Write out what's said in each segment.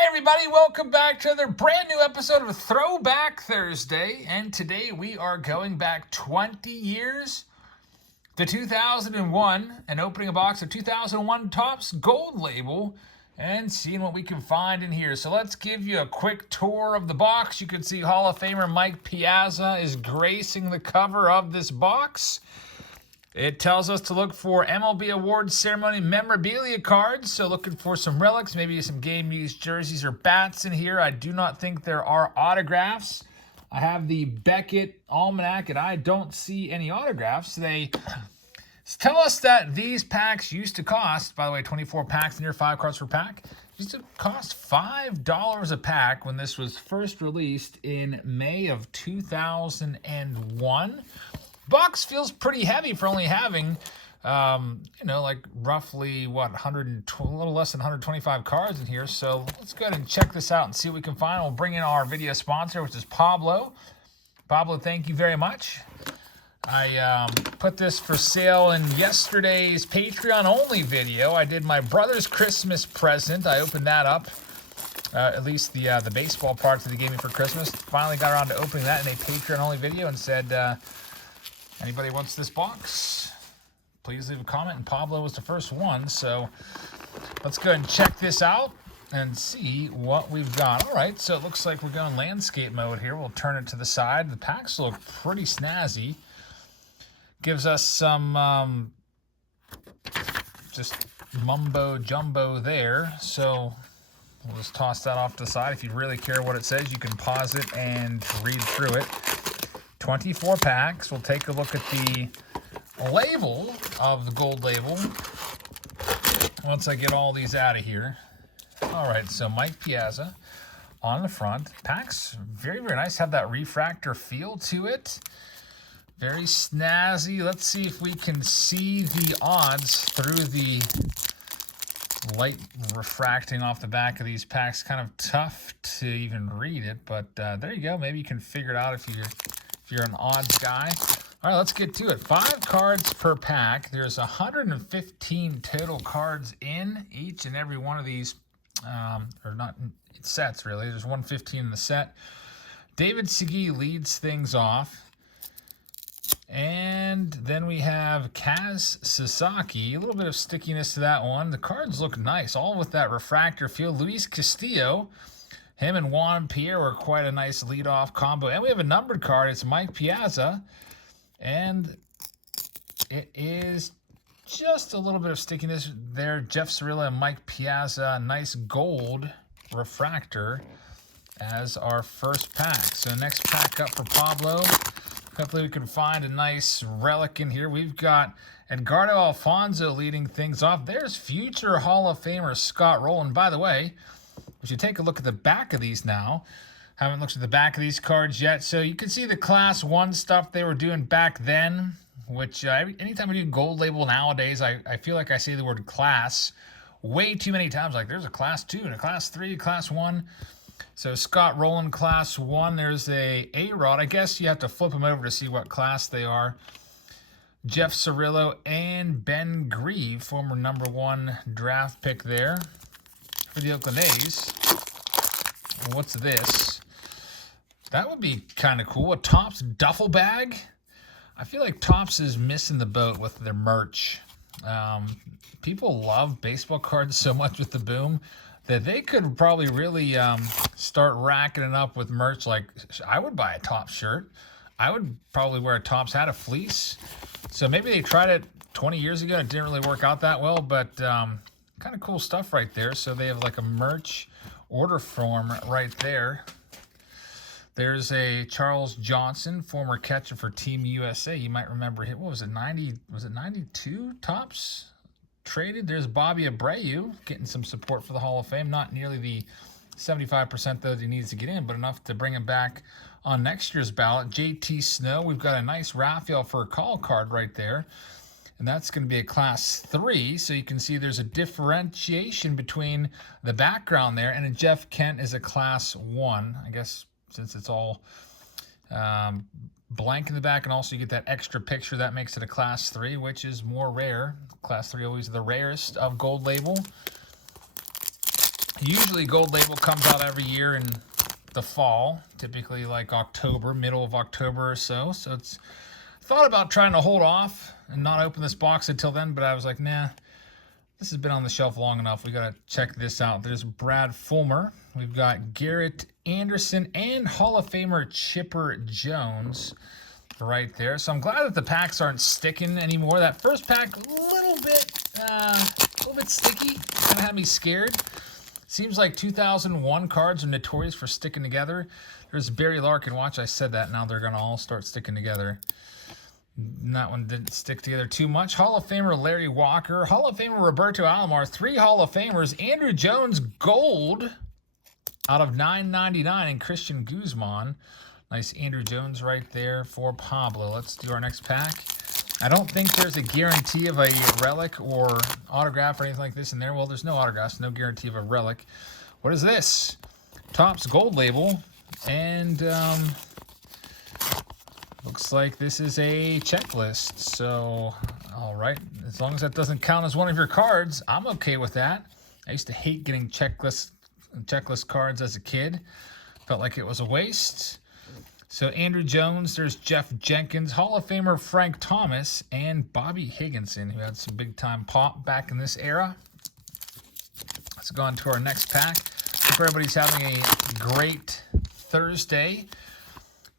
Hey everybody, welcome back to another brand new episode of Throwback Thursday. And today we are going back 20 years to 2001 and opening a box of 2001 Topps Gold Label and seeing what we can find in here. So let's give you a quick tour of the box. You can see Hall of Famer Mike Piazza is gracing the cover of this box. It tells us to look for MLB Awards Ceremony memorabilia cards. So looking for some relics, maybe some game used jerseys or bats in here. I do not think there are autographs. I have the Beckett Almanac and I don't see any autographs. They tell us that these packs used to cost, by the way, 24 packs near 5 cards per pack, used to cost $5 a pack when this was first released in May of 2001. Box feels pretty heavy for only having, like roughly, a little less than 125 cards in here. So let's go ahead and check this out and see what we can find. We'll bring in our video sponsor, which is Pablo. Pablo, thank you very much. I put this for sale in yesterday's Patreon-only video. I did my brother's Christmas present. I opened that up. At least the baseball parts that he gave me for Christmas. Finally got around to opening that in a Patreon-only video and said, anybody wants this box, please leave a comment. And Pablo was the first one. So let's go ahead and check this out and see what we've got. All right, so it looks like we're going landscape mode here. We'll turn it to the side. The packs look pretty snazzy. Gives us some just mumbo jumbo there. So we'll just toss that off to the side. If you really care what it says, you can pause it and read through it. 24 packs. We'll take a look at the label of the gold label once I get all these out of here. All right, so Mike Piazza on the front. Packs, very, very nice. Have that refractor feel to it. Very snazzy. Let's see if we can see the odds through the light refracting off the back of these packs. Kind of tough to even read it, but there you go. Maybe you can figure it out if you're an odds guy. All right, let's get to it. 5 cards per pack. There's 115 total cards in each and every one of these, or not sets really. There's 115 in the set. David Segui leads things off. And then we have Kaz Sasaki. A little bit of stickiness to that one. The cards look nice, all with that refractor feel. Luis Castillo. Him and Juan Pierre were quite a nice leadoff combo. And we have a numbered card. It's Mike Piazza. And it is just a little bit of stickiness there. Jeff Cirillo and Mike Piazza. Nice gold refractor as our first pack. So next pack up for Pablo. Hopefully we can find a nice relic in here. We've got Edgardo Alfonso leading things off. There's future Hall of Famer Scott Rowland. By the way, we should take a look at the back of these now. Haven't looked at the back of these cards yet. So you can see the Class 1 stuff they were doing back then, which anytime I do gold label nowadays, I feel like I say the word class way too many times. Like there's a Class 2 and a Class 3, Class 1. So Scott Rowland, Class 1. There's a A-Rod. I guess you have to flip them over to see what class they are. Jeff Cirillo and Ben Grieve, former #1 draft pick there for the Oakland A's. What's this? That would be kind of cool. A Topps duffel bag. I feel like Topps is missing the boat with their merch. People love baseball cards so much with the boom that they could probably really start racking it up with merch. Like, I would buy a Topps shirt. I would probably wear a Topps hat, a fleece. So maybe they tried it 20 years ago. It didn't really work out that well, but kind of cool stuff right there. So they have like a merch order form right there. There's a Charles Johnson, former catcher for Team USA. You might remember him. What was it, 90? Was it 92 Topps? Traded. There's Bobby Abreu getting some support for the Hall of Fame. Not nearly the 75% that he needs to get in, but enough to bring him back on next year's ballot. JT Snow. We've got a nice Rafael Furcal card right there, and that's going to be a Class 3. So you can see there's a differentiation between the background there, and a Jeff Kent is a Class 1. I guess since it's all blank in the back, and also you get that extra picture, that makes it a Class 3, which is more rare. Class 3 always the rarest of gold label. Usually Gold Label comes out every year in the fall, typically like October, middle of October or so. So it's thought about trying to hold off and not open this box until then, but I was like, nah, this has been on the shelf long enough. We got to check this out. There's Brad Fulmer. We've got Garrett Anderson and Hall of Famer Chipper Jones right there. So I'm glad that the packs aren't sticking anymore. That first pack, a little bit sticky. Kind of had me scared. Seems like 2001 cards are notorious for sticking together. There's Barry Larkin. Watch, I said that. Now they're going to all start sticking together. That one didn't stick together too much. Hall of Famer Larry Walker. Hall of Famer Roberto Alomar. 3 Hall of Famers. Andrew Jones Gold out of 999 and Christian Guzman. Nice Andrew Jones right there for Pablo. Let's do our next pack. I don't think there's a guarantee of a relic or autograph or anything like this in there. Well, there's no autographs, no guarantee of a relic. What is this? Topps Gold Label. And looks like this is a checklist. So, all right. As long as that doesn't count as one of your cards, I'm okay with that. I used to hate getting checklist cards as a kid. Felt like it was a waste. So Andrew Jones, there's Jeff Jenkins, Hall of Famer Frank Thomas, and Bobby Higginson, who had some big-time pop back in this era. Let's go on to our next pack. Hope everybody's having a great Thursday.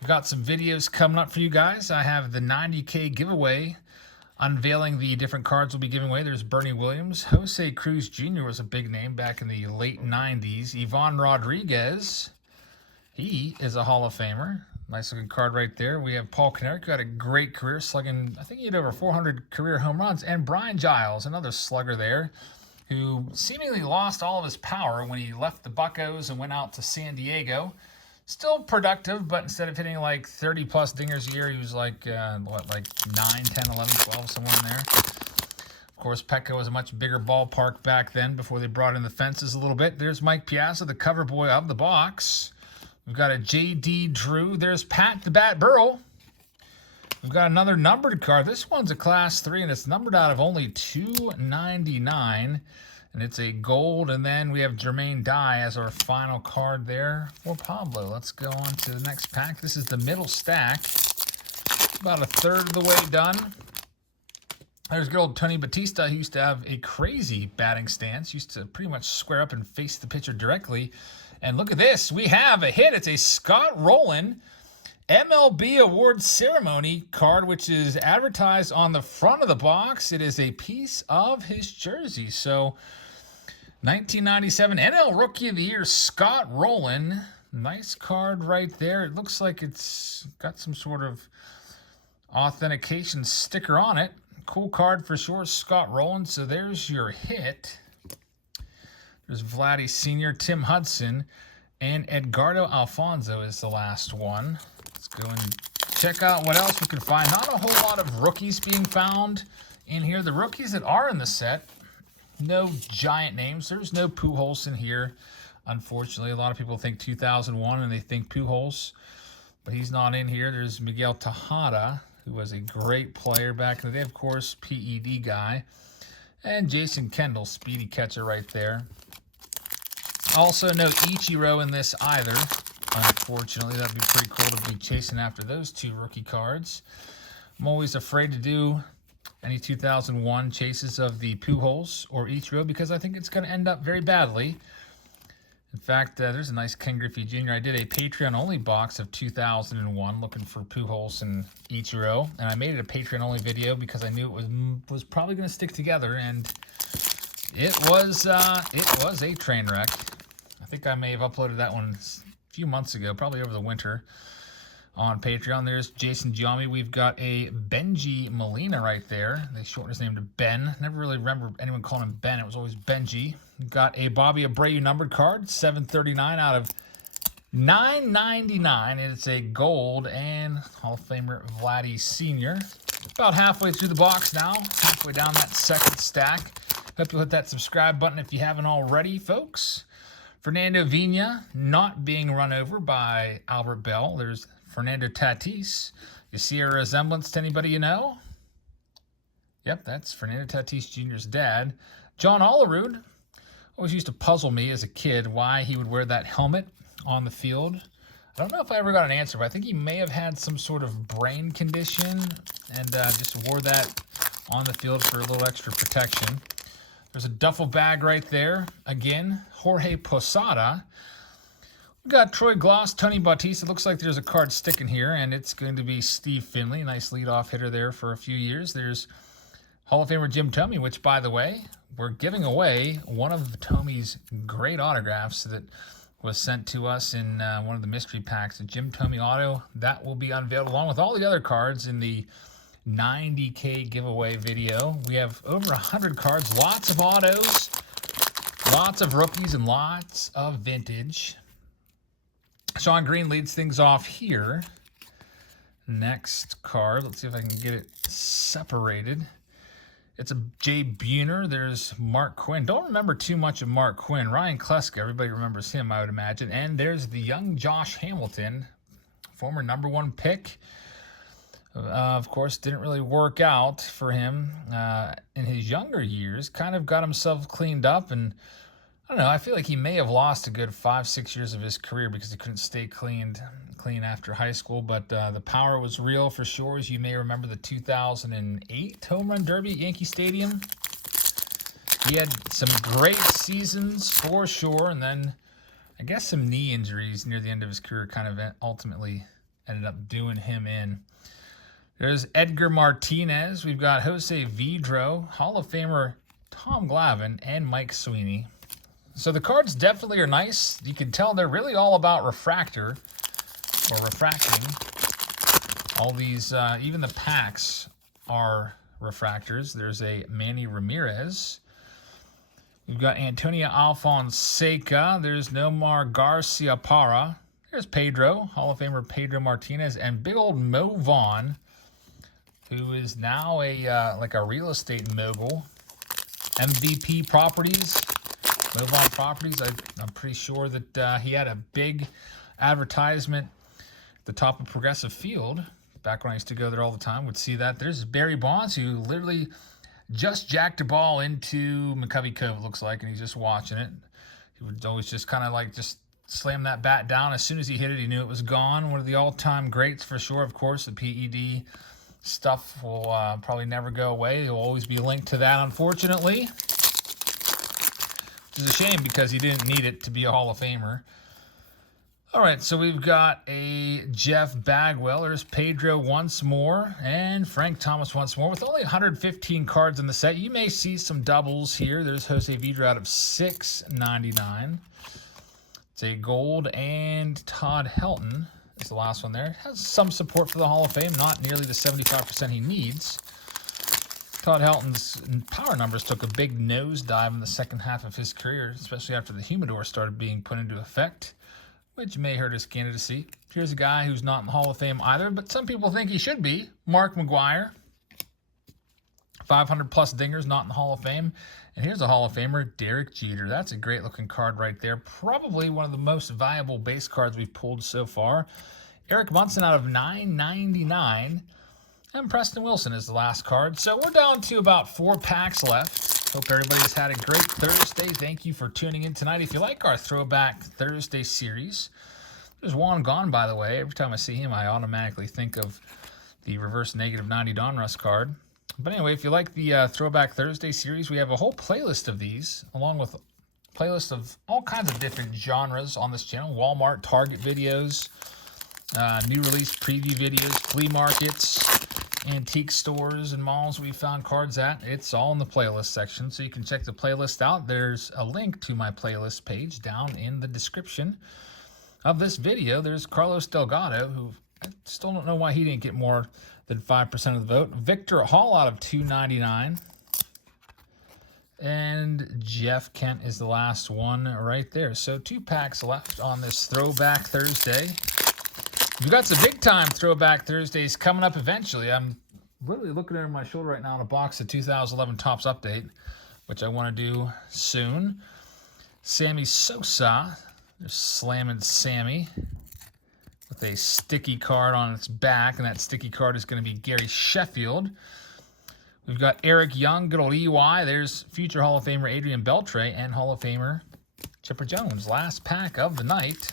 We've got some videos coming up for you guys. I have the 90K giveaway, unveiling the different cards we'll be giving away. There's Bernie Williams. Jose Cruz Jr. was a big name back in the late 90s. Ivan Rodriguez, he is a Hall of Famer. Nice looking card right there. We have Paul Konerko, who had a great career, slugging, I think he had over 400 career home runs. And Brian Giles, another slugger there, who seemingly lost all of his power when he left the Buccos and went out to San Diego. Still productive, but instead of hitting like 30-plus dingers a year, he was like, like 9, 10, 11, 12, somewhere in there. Of course, Petco was a much bigger ballpark back then before they brought in the fences a little bit. There's Mike Piazza, the cover boy of the box. We've got a J.D. Drew. There's Pat the Bat Burrell. We've got another numbered card. This one's a Class 3, and it's numbered out of only $2.99. And it's a gold. And then we have Jermaine Dye as our final card there for Pablo. Let's go on to the next pack. This is the middle stack. About a third of the way done. There's good old Tony Batista, who used to have a crazy batting stance. Used to pretty much square up and face the pitcher directly. And look at this. We have a hit. It's a Scott Rowland MLB Award Ceremony card, which is advertised on the front of the box. It is a piece of his jersey. So, 1997 NL Rookie of the Year, Scott Rowland. Nice card right there. It looks like it's got some sort of authentication sticker on it. Cool card for sure, Scott Rowland. So, there's your hit. There's Vladdy Sr., Tim Hudson, and Edgardo Alfonso is the last one. Let's go and check out what else we can find. Not a whole lot of rookies being found in here. The rookies that are in the set, no giant names. There's no Pujols in here, unfortunately. A lot of people think 2001 and they think Pujols, but he's not in here. There's Miguel Tejada, who was a great player back in the day. Of course, PED guy. And Jason Kendall, speedy catcher right there. Also, no Ichiro in this either, unfortunately. That'd be pretty cool to be chasing after those two rookie cards. I'm always afraid to do any 2001 chases of the Pujols or Ichiro because I think it's going to end up very badly. In fact, there's a nice Ken Griffey Jr. I did a Patreon-only box of 2001 looking for Pujols and Ichiro, and I made it a Patreon-only video because I knew it was probably going to stick together, and it was a train wreck. I think I may have uploaded that one a few months ago, probably over the winter, on Patreon. There's Jason Giambi. We've got a Benji Molina right there. They shortened his name to Ben. Never really remember anyone calling him Ben. It was always Benji. We've got a Bobby Abreu numbered card, 739 out of 999. And it's a gold, and Hall of Famer Vladdy Sr. About halfway through the box now, halfway down that second stack. Hope you'll hit that subscribe button if you haven't already, folks. Fernando Vina not being run over by Albert Bell. There's Fernando Tatis. You see a resemblance to anybody you know? Yep, that's Fernando Tatis Jr.'s dad. John Olerud. Always used to puzzle me as a kid why he would wear that helmet on the field. I don't know if I ever got an answer, but I think he may have had some sort of brain condition and just wore that on the field for a little extra protection. There's a duffel bag right there. Again, Jorge Posada. We've got Troy Gloss, Tony Bautista. Looks like there's a card sticking here, and it's going to be Steve Finley. Nice leadoff hitter there for a few years. There's Hall of Famer Jim Thome, which, by the way, we're giving away one of Thome's great autographs that was sent to us in one of the mystery packs. A Jim Thome auto. That will be unveiled along with all the other cards in the 90K giveaway video. We have over 100 cards, lots of autos, lots of rookies, and lots of vintage. Sean Green leads things off here. Next card. Let's see if I can get it separated. It's a Jay Buhner. There's Mark Quinn. Don't remember too much of Mark Quinn. Ryan Kleska, everybody remembers him, I would imagine. And there's the young Josh Hamilton, former #1 pick. Of course, didn't really work out for him in his younger years. Kind of got himself cleaned up, and I don't know, I feel like he may have lost a good 5-6 years of his career because he couldn't stay clean after high school. But the power was real for sure, as you may remember the 2008 Home Run Derby at Yankee Stadium. He had some great seasons for sure, and then I guess some knee injuries near the end of his career kind of ultimately ended up doing him in. There's Edgar Martinez. We've got Jose Vidro, Hall of Famer Tom Glavine, and Mike Sweeney. So the cards definitely are nice. You can tell they're really all about refractor or refracting. All these, even the packs are refractors. There's a Manny Ramirez. We've got Antonio Alfonseca. There's Nomar Garciaparra. There's Pedro, Hall of Famer Pedro Martinez, and big old Mo Vaughn, who is now a like a real estate mogul. MVP Properties. Mo Vaughn Properties, I'm pretty sure that he had a big advertisement at the top of Progressive Field. Back when I used to go there all the time, would see that. There's Barry Bonds, who literally just jacked a ball into McCovey Cove, it looks like, and he's just watching it. He would always just kind of like just slam that bat down. As soon as he hit it, he knew it was gone. One of the all-time greats for sure. Of course, the PED stuff will probably never go away. It will always be linked to that, unfortunately. Which is a shame because he didn't need it to be a Hall of Famer. All right, so we've got a Jeff Bagwell. There's Pedro once more and Frank Thomas once more. With only 115 cards in the set, you may see some doubles here. There's Jose Vidro out of $6.99. It's a gold, and Todd Helton is the last one there. Has some support for the Hall of Fame, not nearly the 75% he needs. Todd Helton's power numbers took a big nosedive in the second half of his career, especially after the humidor started being put into effect, which may hurt his candidacy. Here's a guy who's not in the Hall of Fame either, but some people think he should be. Mark McGwire. 500-plus dingers, not in the Hall of Fame. And here's a Hall of Famer, Derek Jeter. That's a great-looking card right there. Probably one of the most valuable base cards we've pulled so far. Eric Munson out of $9.99. And Preston Wilson is the last card. So we're down to about 4 packs left. Hope everybody's had a great Thursday. Thank you for tuning in tonight. If you like our Throwback Thursday series, there's Juan Gone, by the way. Every time I see him, I automatically think of the reverse negative 90 Donruss card. But anyway, if you like the Throwback Thursday series, we have a whole playlist of these, along with a playlist of all kinds of different genres on this channel. Walmart, Target videos, new release preview videos, flea markets, antique stores and malls we found cards at. It's all in the playlist section, so you can check the playlist out. There's a link to my playlist page down in the description of this video. There's Carlos Delgado, who I still don't know why he didn't get more than 5% of the vote. Victor Hall out of $2.99. And Jeff Kent is the last one right there. So 2 packs left on this Throwback Thursday. We've got some big-time Throwback Thursdays coming up eventually. I'm literally looking over my shoulder right now in a box of 2011 Topps Update, which I want to do soon. Sammy Sosa. There's Slamming Sammy with a sticky card on its back, and that sticky card is going to be Gary Sheffield. We've got Eric Young, good old EY. There's future Hall of Famer Adrian Beltre and Hall of Famer Chipper Jones. Last pack of the night.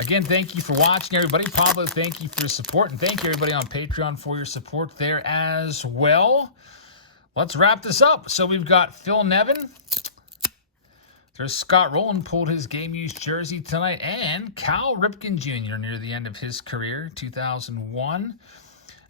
Again, thank you for watching, everybody. Pablo, thank you for your support. And thank you, everybody, on Patreon for your support there as well. Let's wrap this up. So we've got Phil Nevin. There's Scott Rowland, pulled his game-used jersey tonight. And Cal Ripken Jr. near the end of his career, 2001.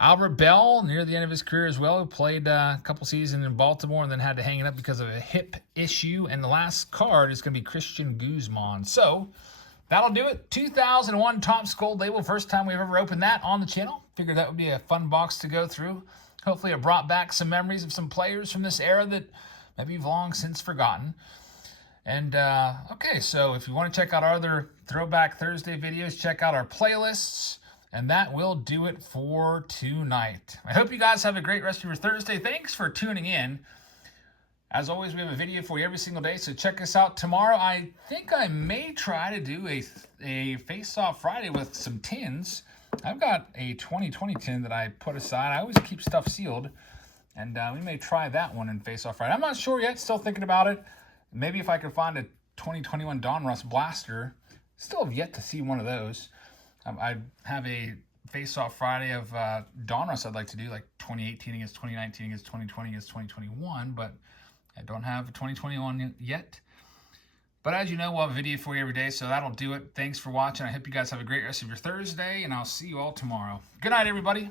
Albert Bell, near the end of his career as well, played a couple seasons in Baltimore and then had to hang it up because of a hip issue. And the last card is going to be Christian Guzman. So that'll do it. 2001 Topps Gold Label. First time we've ever opened that on the channel. Figured that would be a fun box to go through. Hopefully it brought back some memories of some players from this era that maybe you've long since forgotten. And, okay, so if you want to check out our other Throwback Thursday videos, check out our playlists. And that will do it for tonight. I hope you guys have a great rest of your Thursday. Thanks for tuning in. As always, we have a video for you every single day, so check us out tomorrow. I think I may try to do a face-off Friday with some tins. I've got a 2020 tin that I put aside. I always keep stuff sealed, and we may try that one in face-off Friday. I'm not sure yet, still thinking about it. Maybe if I can find a 2021 Donruss Blaster. Still have yet to see one of those. I have a face-off Friday of Donruss I'd like to do, like 2018 against 2019 against 2020 against 2021, but I don't have a 2021 yet. But as you know, we'll have a video for you every day, so that'll do it. Thanks for watching. I hope you guys have a great rest of your Thursday, and I'll see you all tomorrow. Good night, everybody.